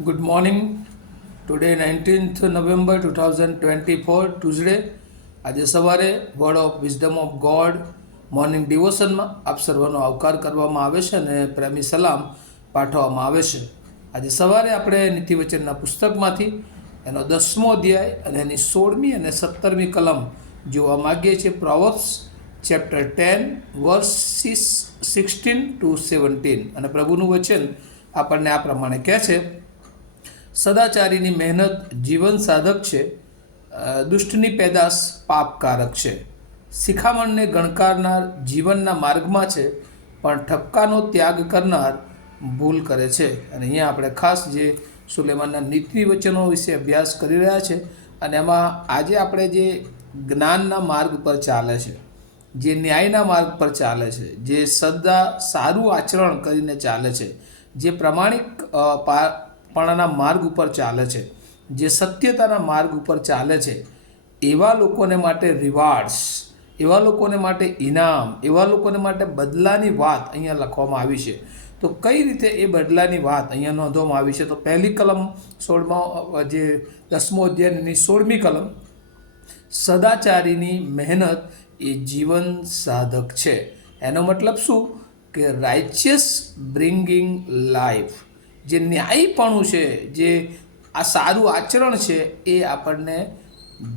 Good morning. Today 19th November 2024 Tuesday. આજે સવારે word of wisdom of God morning ડિવોશનમાં આપ સર્વનો આવકાર કરવામાં આવે છે અને પ્રેમી સલામ પાઠવવામાં આવે છે. આજે સવારે આપણે નીતિવચનના પુસ્તકમાંથી એનો 10મો અધ્યાય અને એની 16મી અને 17મી કલમ જોવા માગીએ છીએ. પ્રોવર્બ્સ ચેપ્ટર 10 વર્સિસ 16 to 17 અને પ્રભુનું વચન આપણને આ પ્રમાણે કહે છે: સદાચારીની મહેનત જીવન સાધક છે, દુષ્ટની પેદાશ પાપકારક છે. શિખામણને ગણકારનાર જીવનના માર્ગમાં છે, પણ ઠપકાનો ત્યાગ કરનાર ભૂલ કરે છે. અને અહીંયા આપણે ખાસ જે સુલેમાનના નીતિ વચનો વિશે અભ્યાસ કરી રહ્યા છે અને એમાં આજે આપણે જે જ્ઞાનના માર્ગ પર ચાલે છે, જે ન્યાયના માર્ગ પર ચાલે છે, જે સદા સારું આચરણ કરીને ચાલે છે, જે પ્રમાણિક પણાના માર્ગ ઉપર ચાલે છે, જે સત્યતાના માર્ગ ઉપર ચાલે છે, એવા લોકોને માટે રિવાર્ડ્સ, એવા લોકોને માટે ઇનામ, એવા લોકોને માટે બદલાની વાત અહીંયા લખવામાં આવી છે. તો કઈ રીતે એ બદલાની વાત અહીંયા નોંધવામાં આવી છે? તો પહેલી કલમ 16મા જે 10મો અધ્યાયની 16મી કલમ, સદાચારીની મહેનત એ જીવન સાધક છે. એનો મતલબ શું? કે રાઇચિયસ બ્રિંગિંગ લાઈફ, જે ન્યાયીપણું છે, જે આ સારું આચરણ છે, એ આપણને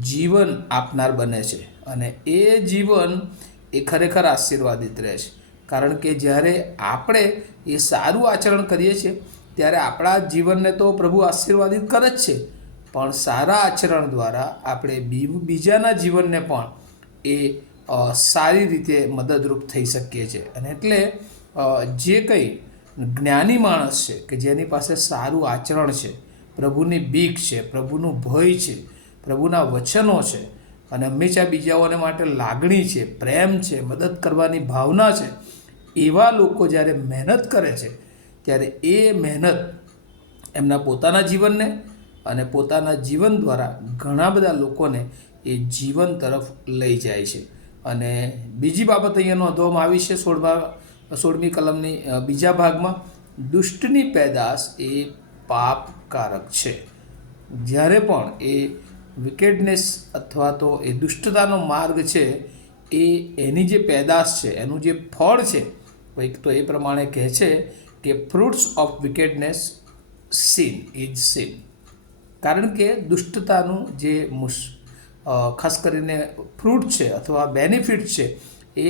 જીવન આપનાર બને છે. અને એ જીવન એ ખરેખર આશીર્વાદિત રહે છે, કારણ કે જ્યારે આપણે એ સારું આચરણ કરીએ છીએ ત્યારે આપણા જીવનને તો પ્રભુ આશીર્વાદિત કરે જ છે, પણ સારા આચરણ દ્વારા આપણે બીજાના જીવનને પણ એ સારી રીતે મદદરૂપ થઈ શકીએ છીએ. અને એટલે જે કંઈ જ્ઞાની માણસ છે કે જેની પાસે સારું આચરણ છે, પ્રભુની બીક છે, પ્રભુનું ભય છે, પ્રભુના વચનો છે અને હંમેશા બીજાઓને માટે લાગણી છે, પ્રેમ છે, મદદ કરવાની ભાવના છે, એવા લોકો જ્યારે મહેનત કરે છે ત્યારે એ મહેનત એમના પોતાના જીવનને અને પોતાના જીવન દ્વારા ઘણા બધા લોકોને એ જીવન તરફ લઈ જાય છે. અને બીજી બાબત અહીંયા નોંધવામાં આવી છે 16મી કલમની બીજા ભાગમાં, દુષ્ટની પેદાશ એ પાપકારક છે. જ્યારે પણ એ વિકેડનેસ અથવા તો એ દુષ્ટતાનો માર્ગ છે, એની જે પેદાશ છે, એનું જે ફળ છે, કંઈક તો એ પ્રમાણે કહે છે કે fruits of wickedness sin is sin. કારણ કે દુષ્ટતાનું જે ખાસ કરીને ફ્રૂટ છે અથવા બેનિફિટ છે એ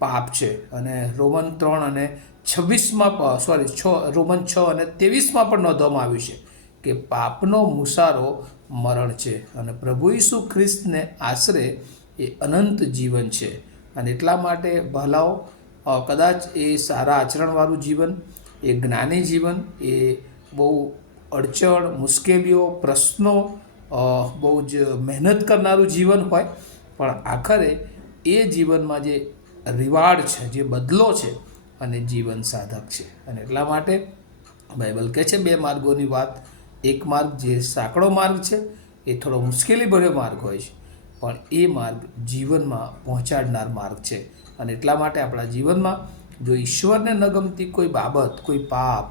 પાપ છે. અને રોમન 3 અને 26માં રોમન 6 અને 23માં પણ નોંધવામાં આવ્યું છે કે પાપનો મુસારો મરણ છે અને પ્રભુ ઈસુ ખ્રિસ્તને આશરે એ અનંત જીવન છે. અને એટલા માટે ભલાઓ કદાચ એ સારા આચરણવાળું જીવન, એ જ્ઞાની જીવન, એ બહુ અડચણ, મુશ્કેલીઓ, પ્રશ્નો, બહુ જ મહેનત કરનારું જીવન હોય, પણ આખરે એ જીવનમાં જે રિવાર્ડ છે, જે બદલો છે, અને જીવન સાધક છે. અને એટલા માટે બાઇબલ કહે છે 2 માર્ગોની વાત. એક માર્ગ જે સાંકડો માર્ગ છે, એ થોડો મુશ્કેલીભર્યો માર્ગ હોય છે, પણ એ માર્ગ જીવનમાં પહોંચાડનાર માર્ગ છે. અને એટલા માટે આપણા જીવનમાં જો ઈશ્વરને ન ગમતી કોઈ બાબત, કોઈ પાપ,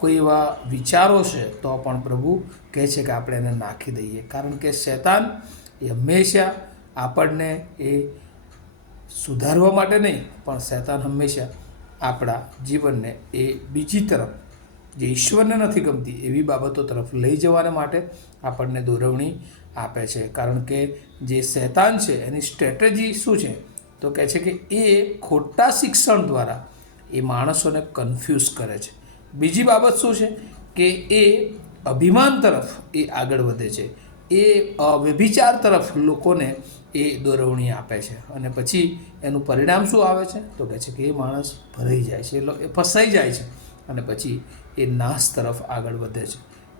કોઈ એવા વિચારો છે, તો પણ પ્રભુ કહે છે કે આપણે એને નાખી દઈએ. કારણ કે શૈતાન એ હંમેશા આપણને એ સુધારવા માટે નહીં, પણ શૈતાન હંમેશા આપણા જીવનને એ બીજી તરફ, જે ઈશ્વરને નથી ગમતી એવી બાબતો તરફ લઈ જવાને માટે આપણને દોરવણી આપે છે. કારણ કે જે શૈતાન છે એની સ્ટ્રેટેજી શું છે? તો કહે છે કે એ ખોટા શિક્ષણ દ્વારા એ માણસોને કન્ફ્યુઝ કરે છે. બીજી બાબત શું છે? કે એ અભિમાન તરફ એ આગળ વધે છે, એ વ્યભિચાર તરફ લોકોને એ દોરવણી આપે છે. અને પછી એનું પરિણામ શું આવે છે? તો કહે છે કે એ માણસ ભરાઈ જાય છે, એ ફસાઈ જાય છે અને પછી એ નાશ તરફ આગળ વધે છે.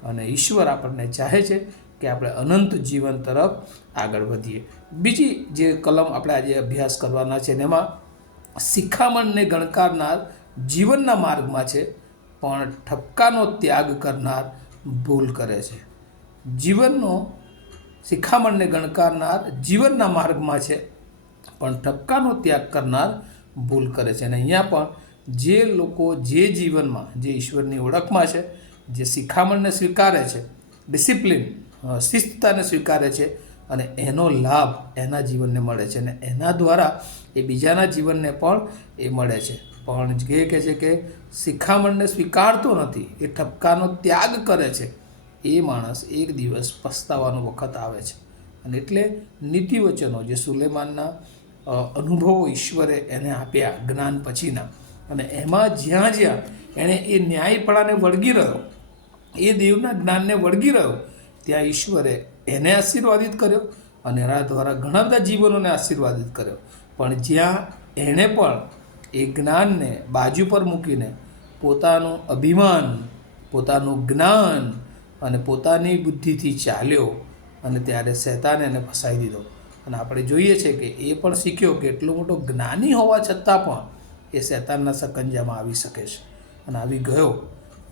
અને ઈશ્વર આપણને ચાહે છે કે આપણે અનંત જીવન તરફ આગળ વધીએ. બીજી જે કલમ આપણે આજે અભ્યાસ કરવાના છે એમાં શિખામણને ગણકારનાર જીવનના માર્ગમાં છે, પણ ઠપકાનો ત્યાગ કરનાર ભૂલ કરે છે. જીવનનો શિખામણને ગણકારનાર જીવનના માર્ગમાં છે, પણ ઠપકાનો ત્યાગ કરનાર ભૂલ કરે છે. અને અહીંયા પણ જે લોકો જે જીવનમાં, જે ઈશ્વરની ઓળખમાં છે, જે શિખામણને સ્વીકારે છે, ડિસિપ્લિન શિસ્તતાને સ્વીકારે છે, અને એનો લાભ એના જીવનને મળે છે અને એના દ્વારા એ બીજાના જીવનને પણ એ મળે છે. પણ જે કહે છે કે શિખામણને સ્વીકારતો નથી, એ ઠપકાનો ત્યાગ કરે છે, એ માણસ એક દિવસ પસ્તાવાનો વખત આવે છે. અને એટલે નીતિવચનો જે સુલેમાનના અનુભવો ઈશ્વરે એને આપ્યા જ્ઞાન પછીના, અને એમાં જ્યાં જ્યાં એણે એ ન્યાયપણાને વળગી રહ્યો, એ દેવના જ્ઞાનને વળગી રહ્યો, ત્યાં ઈશ્વરે એને આશીર્વાદિત કર્યો અને એના દ્વારા ઘણા બધા જીવનોને આશીર્વાદિત કર્યો. પણ જ્યાં એણે પણ એ જ્ઞાનને બાજુ પર મૂકીને પોતાનું અભિમાન, પોતાનું જ્ઞાન અને પોતાની બુદ્ધિથી ચાલ્યો, અને ત્યારે શૈતાને એને ફસાઈ દીધો. અને આપણે જોઈએ છે કે એ પણ શીખ્યો કે એટલો મોટો જ્ઞાની હોવા છતાં પણ એ શૈતાનના સકંજામાં આવી શકે છે, અને આવી ગયો.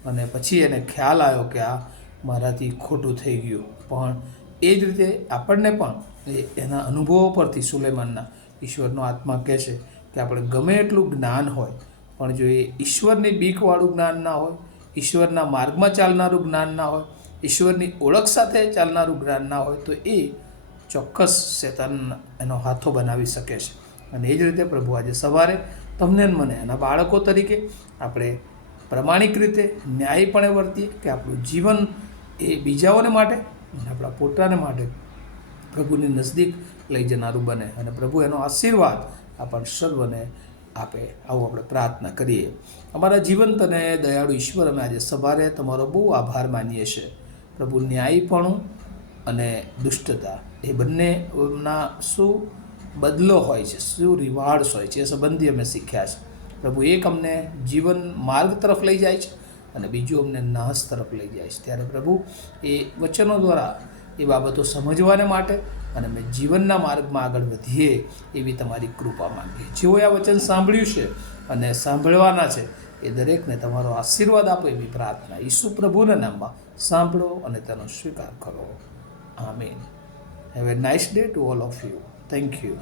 અને પછી એને ખ્યાલ આવ્યો કે આ મારાથી ખોટું થઈ ગયું. પણ એ જ રીતે આપણને પણ એના અનુભવો પરથી સુલેમાનના ઈશ્વરનો આત્મા કહે છે કે આપણે ગમે એટલું જ્ઞાન હોય, પણ જો એ ઈશ્વરની બીકવાળું જ્ઞાન ના હોય, ઈશ્વરના માર્ગમાં ચાલનારું જ્ઞાન ના હોય, ઈશ્વરની ઓળખ સાથે ચાલનારું જ્ઞાન ના હોય, તો એ ચોક્કસ શૈતાન એનો હાથો બનાવી શકે છે. અને એ જ રીતે પ્રભુ આજે સવારે તમને ને મને એના બાળકો તરીકે આપણે પ્રમાણિક રીતે ન્યાયપણે વર્તીએ, કે આપણું જીવન એ બીજાઓને માટે અને આપણા પોતાને માટે પ્રભુની નજદીક લઈ જનારું બને, અને પ્રભુ એનો આશીર્વાદ આપણ સર્વને આપે. આવું આપણે પ્રાર્થના કરીએ. અમારા જીવંત અને દયાળુ ઈશ્વર, અમે આજે સવારે તમારો બહુ આભાર માનીએ છીએ. પ્રભુ, ન્યાયીપણું અને દુષ્ટતા એ બંનેના શું બદલો હોય છે, શું રિવાર્ડ્સ હોય છે, એ સંબંધી અમે શીખ્યા છે. પ્રભુ, એક અમને જીવન માર્ગ તરફ લઈ જાય છે અને બીજું અમને નાશ તરફ લઈ જાય છે. ત્યારે પ્રભુ, એ વચનો દ્વારા એ બાબતો સમજવાને માટે અને અમે જીવનના માર્ગમાં આગળ વધીએ એવી તમારી કૃપા માંગીએ. જેઓએ આ વચન સાંભળ્યું છે અને સાંભળવાના છે, એ દરેકને તમારો આશીર્વાદ આપો એવી પ્રાર્થના ઈસુ પ્રભુના નામમાં સાંભળો અને તેનો સ્વીકાર કરો. આમીન. Have a nice day to all of you. Thank you.